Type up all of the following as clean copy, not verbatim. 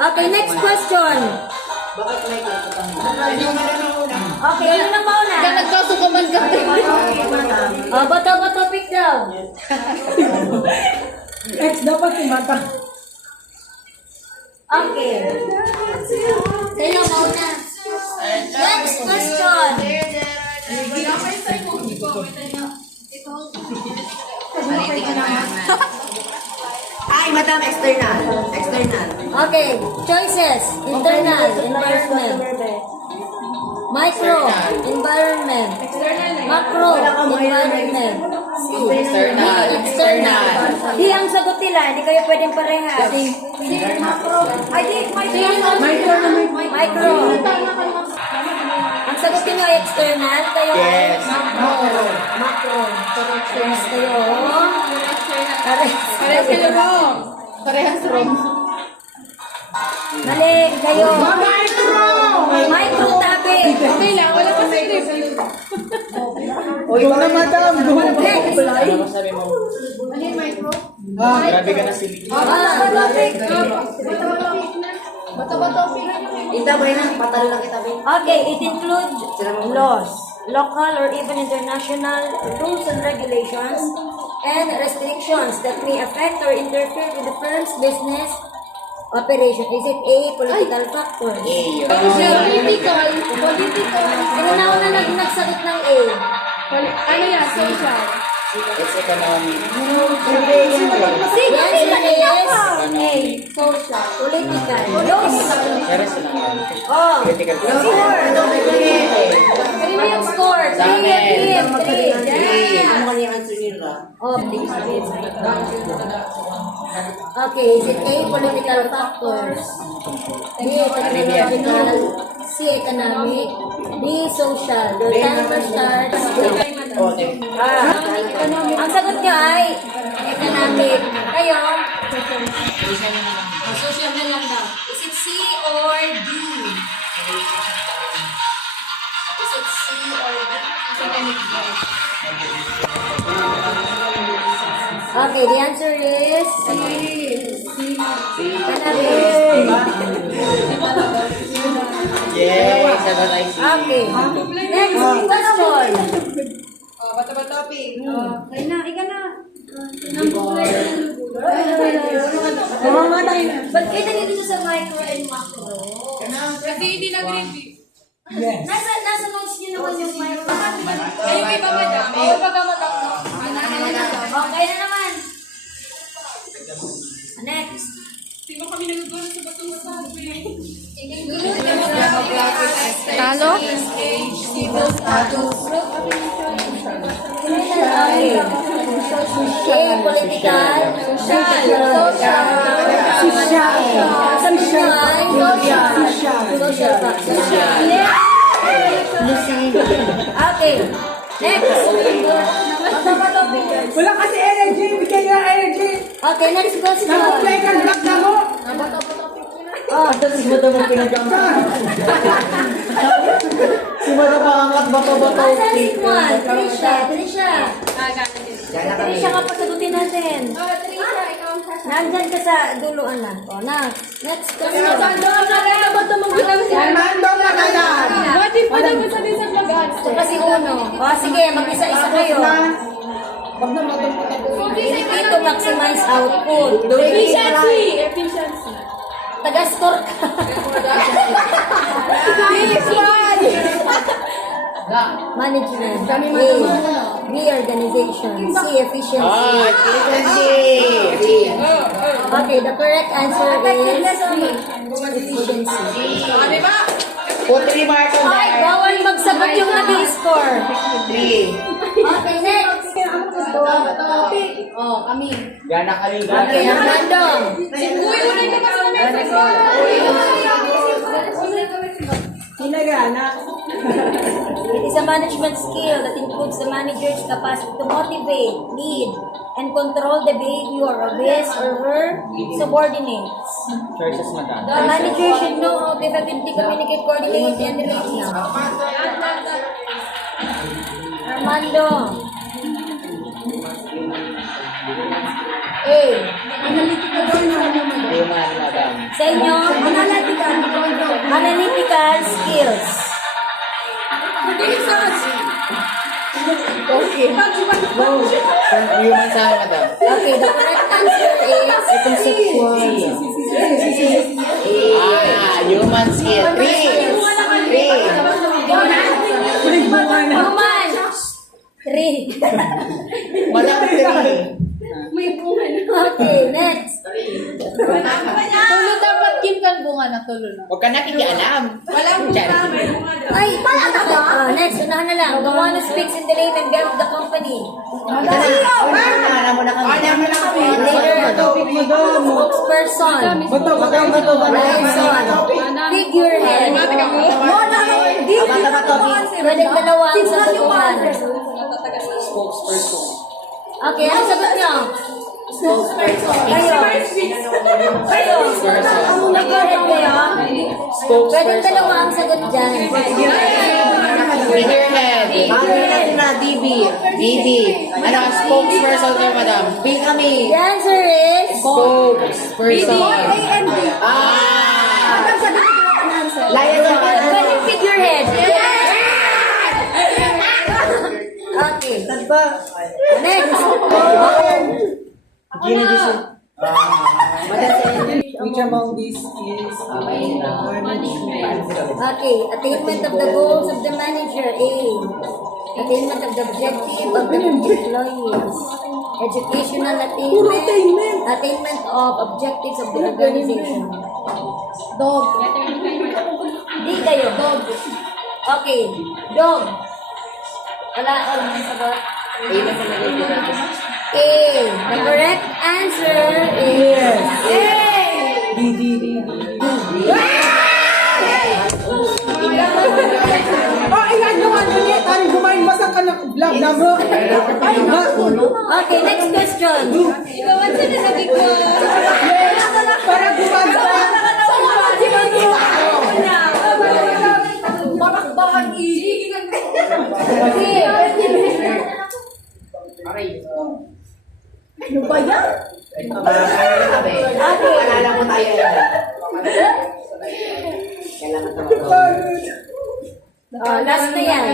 Okay, next question. Okay, yun na mauna. Nagkasukaman ka. Bato topic daw. Next dapat si Mata. Okay. Sino mauna? Next question. Ay, madam, external. External. Okay, choices. Internal, environment. Micro, environment. Macro, environment. C, external. Di ang sagot nila, hindi kayo pwedeng parehas. Macro. Ay, di, micro. Ang sagot nyo ay external, kayo ay macro. Macro. Corrections kayo. Parehas sila mo. Parehas room. Mali, kayo. Micro tabi. Okay lang, wala pa sila. Uy, na madam. Ano sabi mo? Ano yung micro? Grabe ka na sili. Itabay na, patalo lang itabay. Okay, it includes laws, local or even international rules and regulations, and restrictions that may affect or interfere with the firm's business operation. Is it A, political factors? Political. Ano na una nagsagot ng A? Ano yan? Social. It's economic. The answer is A, Social. political. Laws. Pero sila nga. Oh, Critical. score. Ano yung score? 3 Ano kanya yung answer nila? Oh, okay, is it A, political factors? B, technological. C, economic. D, social. Your timer starts. Ang sagot nyo ay economic. Kayo? Social na lang daw. Is it C or D? Is it C or D? Okay, the answer is C. Yay! Sagot ay si. Okay. Next question. Bato-bato topic. Kaya na, ika na. Ba't kayo nandito sa micro and macro? Kasi hindi nag-review. Yes. Nasa notes niyo naman yung micro. Ayun kay ba madam? Ayun pa ba madam? Okay na naman. Next. Di ba kami nagagawa sa batong sabi? Talo? Civil status. Okay. A, political. Social factors. Okay. Next. Wala kasi energy. Bigyan niya energy. Okay, next question. Nakuplay ka ng black na mo. Oh, Si Mata mo pinagkakaroon. Si Mata pangangat bato-bato. asa next one? Trisha. Trisha ka pasagutin natin. Nandyan ka sa duluan lang. O, next question. Armando na kaya. What if pala mo sabi sa lagat? Ito kasi uno. O, sige, mag-isa-isa kayo. Wag na matong Need to maximize output. Efficiency. Taga-score ka. This one. Management. A. Reorganization. C. Efficiency. efficiency. Okay, the correct answer is efficiency. Di ba? Put 3 marks on Okay, that. bawal magsagot yung nag-score. 3. Okay, next. Oh, kami. Gana kami. Okay, Armando. Uy, unay ka pa sa mesa. Sinagana. It is a management skill that includes the manager's capacity to motivate, lead, and control the behavior of his or her subordinates. Choices, madam. The manager should know how to effectively communicate, coordinate, and relate. Armando. A. Human, madam. Sa inyo, analytical skills. Human sa akin, madam. Okay, the correct answer is Human skill. 3. 3. human. 3. Madam, 3. Okay, next. Tulo dapat Kim Kalbungan na tulo na. Huwag ka nakikialam. Walang Ay, next, unahan na lang. The one who speaks in the name and behalf of the company. Alam mo na kami. Later, spokesperson. Liaison. Figurehead. Pwede dalawa ang sagutan. Spokesperson. Okay, ano sagot nyo? Kayo. Figurehead kayo? Pwede dalawa ang sagot dyan. Figurehead. DB. Ano, spokesperson kayo, madam. B kami. The answer is Spokesperson. pwede figurehead. Okay. Next. Which among these is management? Okay, attainment of the goals of the manager. A. Attainment of the objective of the employees. Educational attainment. Attainment of objectives of the organization. Dog. Di kayo. Dog. Okay. Dog. Wala ang sagot. A. The correct answer is A. Oh, ilan yung ano niya? Tayo gumain masang ka ng vlog na mo. Ay, nga. Okay, next question. Ikaw ang sinasabi ko. Para gumanda. Bakbakan Ano ba yan? Alala mo tayo. Last na yan.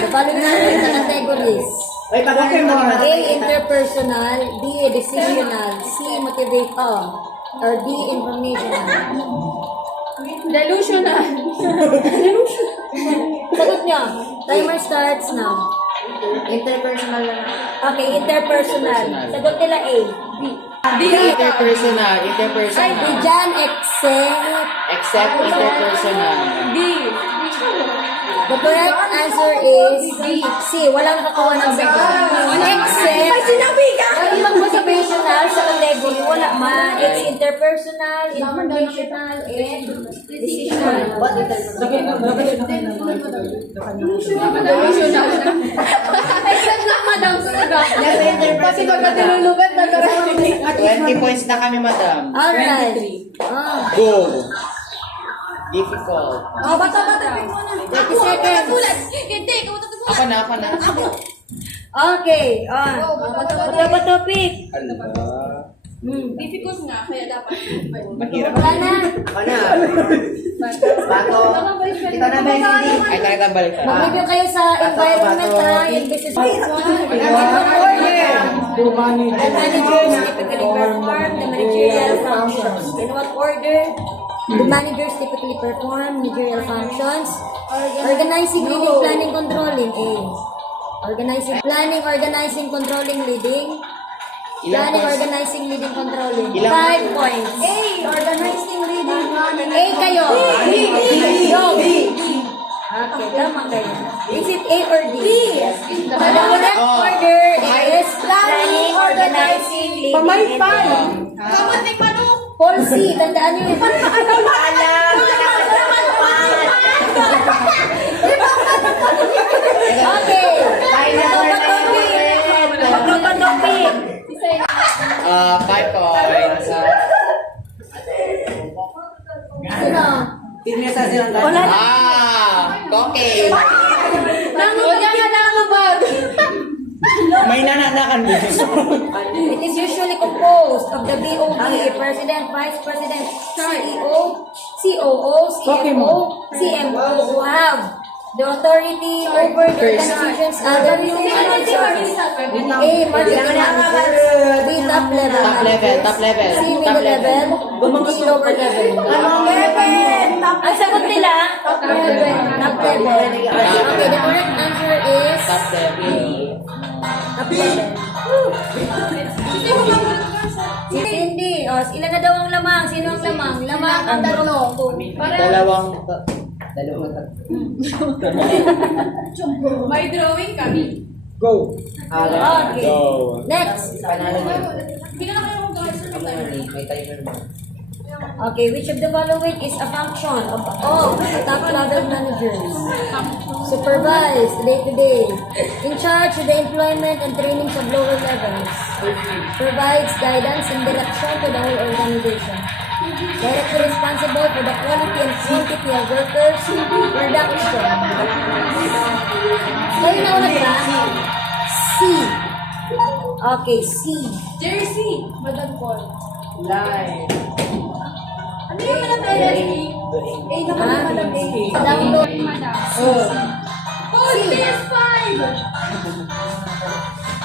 The following are the categories. A. Interpersonal. B. Decisional. C. Motivational. Or D. Informational. Delusional. Sagot nyo. Timer starts now. Interpersonal na. Okay, interpersonal. Sagot nila A. Interpersonal. Ay, di dyan, Except interpersonal. D. The correct answer is C. Walang nakakuha ng sagot. Except, ay mag-motivational sa category. Wala man. It's interpersonal, informational, and decisional. Delusional. Except na madam sugat. Pati pagka tinulubat na 20 points na kami, madam. Alright. Go. Difficult. Oh, bata. 30 seconds. Hindi, Ako na. Okay. Bato topic. difficult nga, kaya dapat. Mahirap. Wala na. Bato. Ito na, Bessie. Ay, talaga balik ka. Mag-review kayo sa environment ha. Yung business The managers typically perform the managerial functions. In what order? The managers typically perform managerial functions. Organizing, leading, planning, controlling. A. Organizing, planning, organizing, controlling, leading. Planning, organizing, leading, controlling. 5 points. A. Organizing, leading, planning. A kayo. B. Go. Okay, tama kayo. Is it A or D? B. The correct order is planning, organizing, leading, Pamaypay. and Kamating manok. Paul C. Tandaan nyo yun. Okay. Magpapatopik. 5 points. Sino? Tinesa silang Wala. Cocaine. Nanguya ka na ako ba? May nananakan mo. It is usually composed of the BOD, President, Vice President, CEO, COO, CFO, CMO, who have the authority over the organization's other functions. A. Marketing manager. B. Top level. Top level, top level. C. Middle level. D. Lower level. Ang sagot nila? Top level. Top level. Okay, the correct answer is Top level. top level. Si Cindy. O, ilan na daw ang lamang? Sino ang lamang? Lamang ang tatlo. Dalawang. May drawing kami. Go. Okay. Go. Next. Panalo mo. Hindi ka na kayo mag-drawing. May timer mo. Okay, which of the following is a function of all top level managers? Supervise day-to-day. In charge of the employment and training of lower levels. Provides guidance and direction to the whole organization. Directly responsible for the quality and quantity of workers' production. Kayo na ulit ba? C. Okay, C. Jersey. Madam Paul. Line. Ano yung Madam Jersey? A naman yung Madam A. Download. Paul, PS5.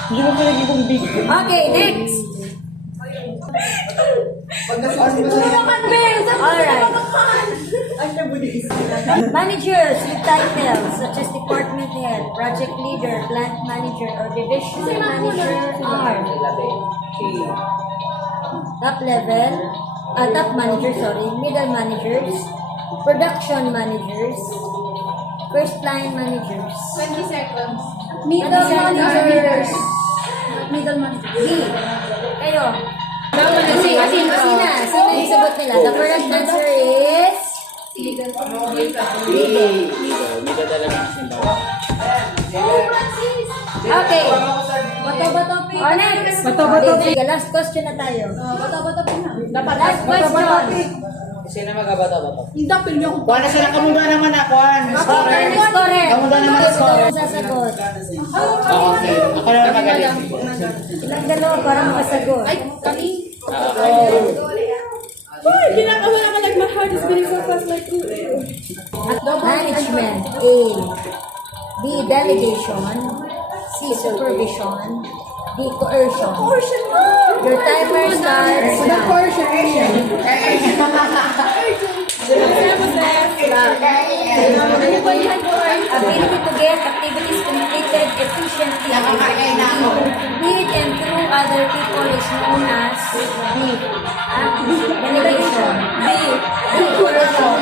Hindi mo pala yung big. Okay, next. Alright. Managers with titles such as department head, project leader, plant manager, or division manager are top level, top manager, middle managers, production managers, first line managers. 20 seconds. Middle managers. Middle manager. D. Kayo. Sino yung sagot nila? The correct answer is Dito talaga ang simbawa. Oh, Francis. okay. Bato-bato pi. Or next. Bato-bato. Okay, last question na tayo. Bato-bato pi na. Last question. Sino magabato-bato? Yung dapil yung Kuha na sila kamuga naman ako. Okay, correct. Kamuga naman ako. Sasagot. Okay. Ako naman magaling. Ilang dalawa para makasagot. Ay, kami. Kinakawala ka like my heart is beating so fast like Management. A. B. Delegation. C. Supervision. D. Coercion. Your timer starts now. Ability to get activities completed efficiently with and through other people is known as D. Delegation. D. Coercion.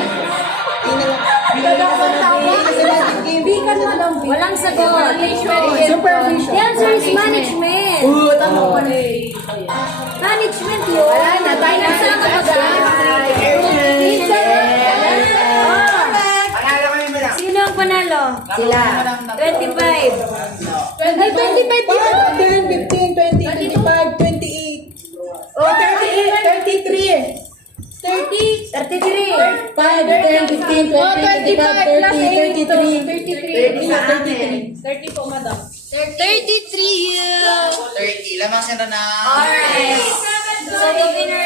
Walang sagot. Supervision. The answer is management. Management yun. Wala na. Tayo nagsama Sino ang panalo? Sila. 25. Ay, 25 dito. 10, 15, 20, 25, 28. Oh, 38, 33. 33. 5, 10, 15, 20, 25, 30, 33. 30 po, madam. 30. Lamang sila na. Alright. So the winner